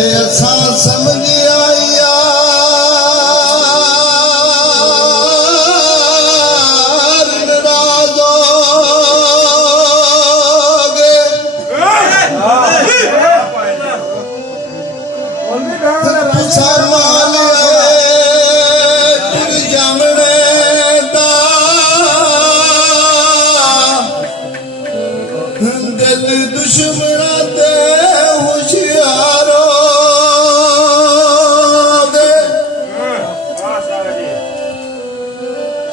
ऐसा समझ आया नाराज होगे समान जामने दा दिल दुश्मना दे होशियारो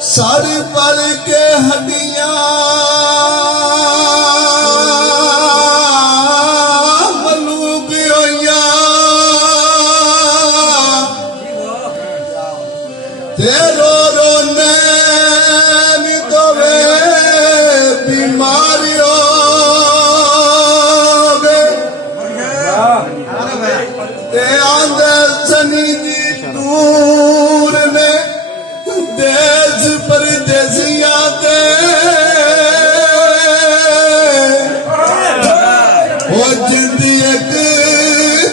सारी पल के हड्डियां मलूक होइया तेरो रोने नी तोवे बीमारी हो गए ते आंदे सनी दी दूर ने देश परदेसिया के वो जिंदगी एक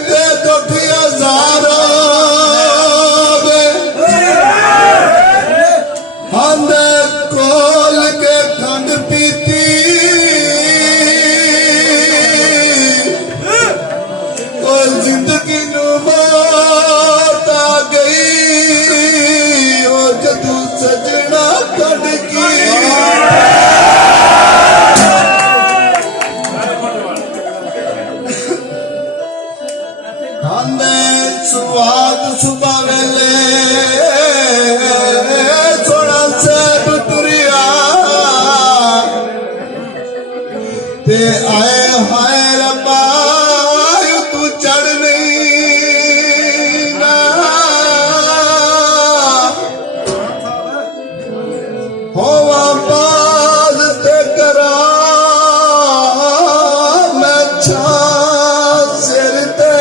ते दुख हजारों आंदे कोल के खंड पीती और जिंदगी नू मौत आ गई और जदू सजना कट की आंदे सुहाग सुबह वेले सोना सब तुरिया ते आए हाय रब्बा तू चढ़ नहीं ना होवा बाज ते करा मैं छा सिर ते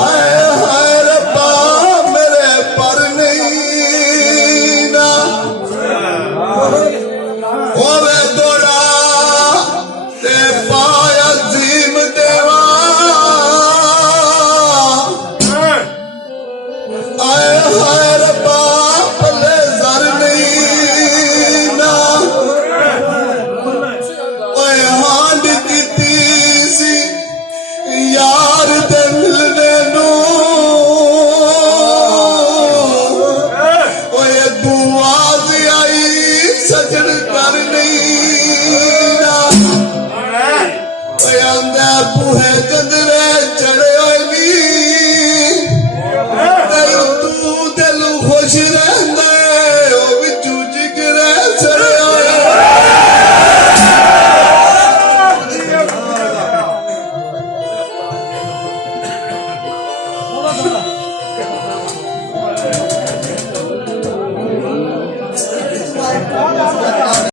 आए हाय रब्बा मेरे पर नहीं ना होवे दौड़ा ते पाया अजीम देवा आए हाय रब्बा भले जर नहीं ना ओए हांड कीती सी यार दे मिलने नू ओए बुआज आई सजन कर नहीं ना ओए आंदा बूहे चंदरे